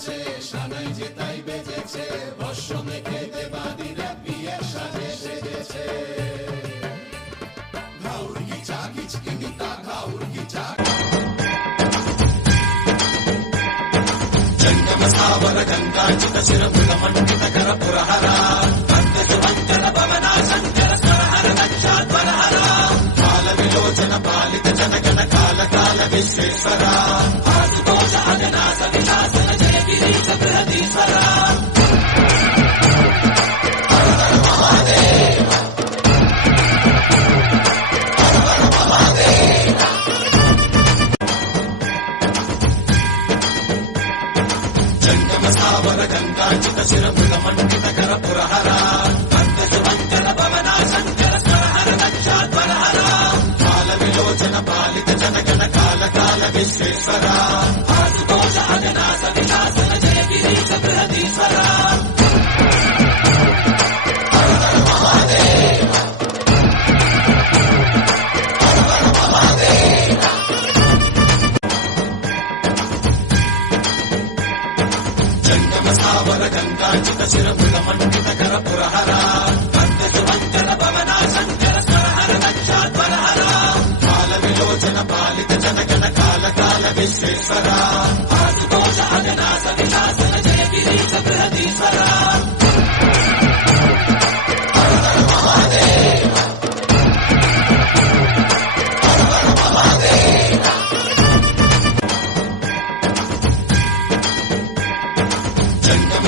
এসেছে, সানাই যে তাই বেজেছে, ভস্য মেখে দেবাদিরা বিয়ের সাজে সেজেছে। ঘাউর গিচা গিচকিনিতা ঘাউর গিচা జంగమ స్థావర గంగాచిత శిరముల మండిత కర పురహర అంత్య సుమంగళ భవన శంకర స్వరహర దక్షాధ్వరహర కాల విలోచన పాలిత జనగణ కాల కాల విశ్వేశ్వర ఆశుతోష అజనాశ విశాసన జయ గిరీశ బృహదీశ్వర స్థావర గంగాచిత శిరముల మండిత కర పురహర అంత్య సుమంగళ భవన శంకర స్వరహర దక్షాధ్వరహర కాల విలోచన పాలిత జనగణ కాల కాల విశ్వేశ్వర ఆశుతోష అజనాశ విశాసన జయ గిరీశ బృహదీశ్వర స్థావర గంగాచిత శిరముల మండిత కర పురహర అంత్య సుమంగళ భవన శంకర స్వరహర దక్షాధ్వరహర కాల విలోచన పాలిత జనగణ కాల కాల విశ్వేశ్వర ఆశుతోష అజనాశ విశాసన జయ గిరీశ బృహదీశ్వర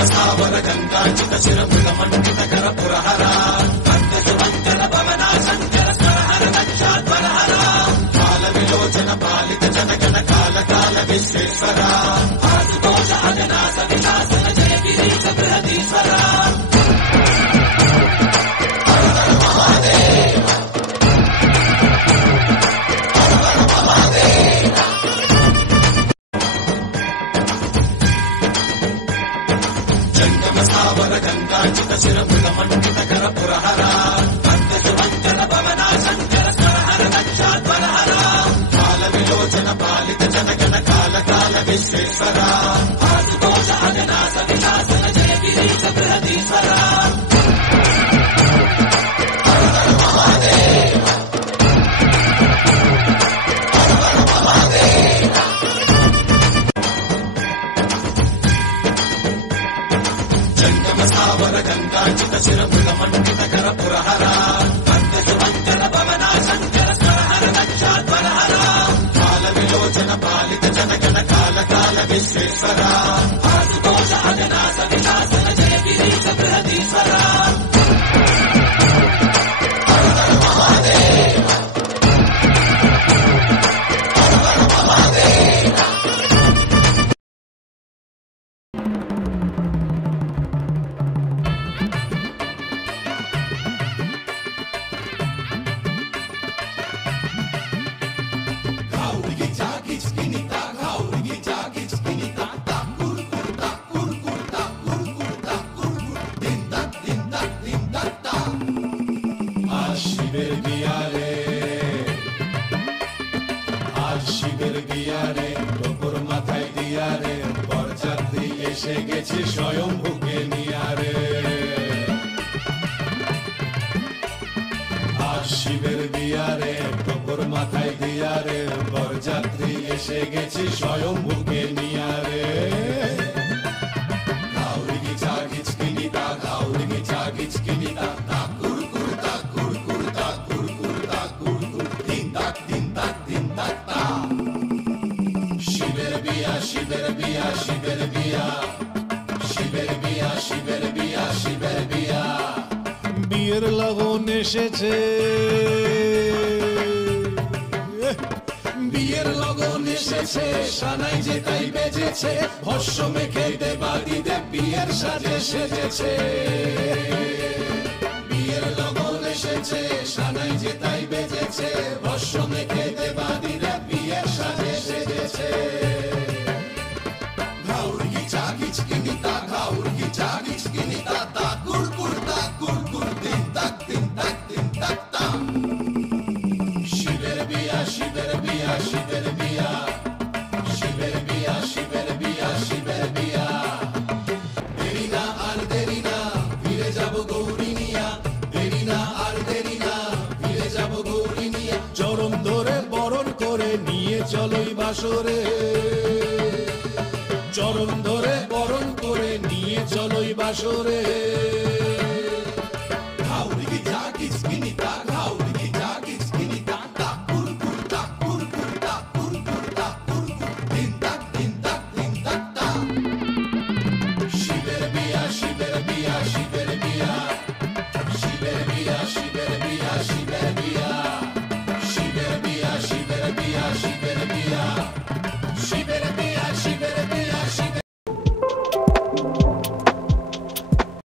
స్థావర గంగాచిత శిరముల మండిత కర పురహర అంత్య సుమంగళ భవన శంకర స్వరహర దక్షాధ్వరహర కాల విలోచన పాలిత జనగణ కాల కాల విశ్వేశ్వర ఆశుతోష అజనాశ విశాసన జయ గిరీశ బృహదీశ్వర స్థావర గంగాచిత శిరముల మండిత కర పురహర అంత్య సుమంగళ భవన శంకర స్వరహర దక్షాధ్వరహర కాల విలోచన పాలిత జనగణ కాల కాల విశ్వేశ్వర ఆశుతోష అజనాశ విశాసన జయ గిరీశ బృహదీశ్వర స్థావర గంగాచిత శిరముల మండిత కర పురహర అంత్య సుమంగళ భవన శంకర స్వరహర దక్షాధ్వరహర కాల విలోచన పాలిత జనగణ కాల కాల విశ్వేశ్వర ఆశుతోష అజనాశ విశాసన జయ గిరీశ బృహదీశ్వర শিবের বিয়ারে টপর মাথায় দিয়ারে বরযাত্রী এসে গেছে স্বয়ম্ভুকে নিয়ারে আজ শিবের বিয়ারে টপর মাথায় দিয়ারে বরযাত্রী এসে গেছে স্বয়ম্ভুকে নিয়ারে গাউরি গিচা গিচকিনিতা গাউরি গিচা গিচকিনিতা তাকুর কুরতা কুর কুরতা কুর কুরতা কুর কুর দিন তাক দিন তাক দিন তাক তা শিবের বিয়া শিবের বিয়া শিবের বিয়া শিবের বিয়া শিবের বিয়া শিবের বিয়া বিয়ের লগন এসেছে বিয়ের লগন এসেছে সানাই যে তাই বেজেছে ভস্য মেখে দেবাদিদে বিয়ের সাজে সেজেছে বিয়ের লগন এসেছে সানাই যে তাই বেজেছে ভস্য মেখে দেবাদিদে বিয়ের সাজে সেজেছে ঘাউর গিচা গিচকিনিতা ঘাউর গিচা গিচকিনিতা তা কুর কুর তা কুর কুর দিন তাক দিন তাক দিন তাক তা শিবের বিয়া শিবের বিয়া শিবের বিয়া শিবের বিয়া শিবের বিয়া শিবের বিয়া করে নিয়ে চলোই বাসরে, চরণ ধরে বরণ করে নিয়ে চলোই বাসরে।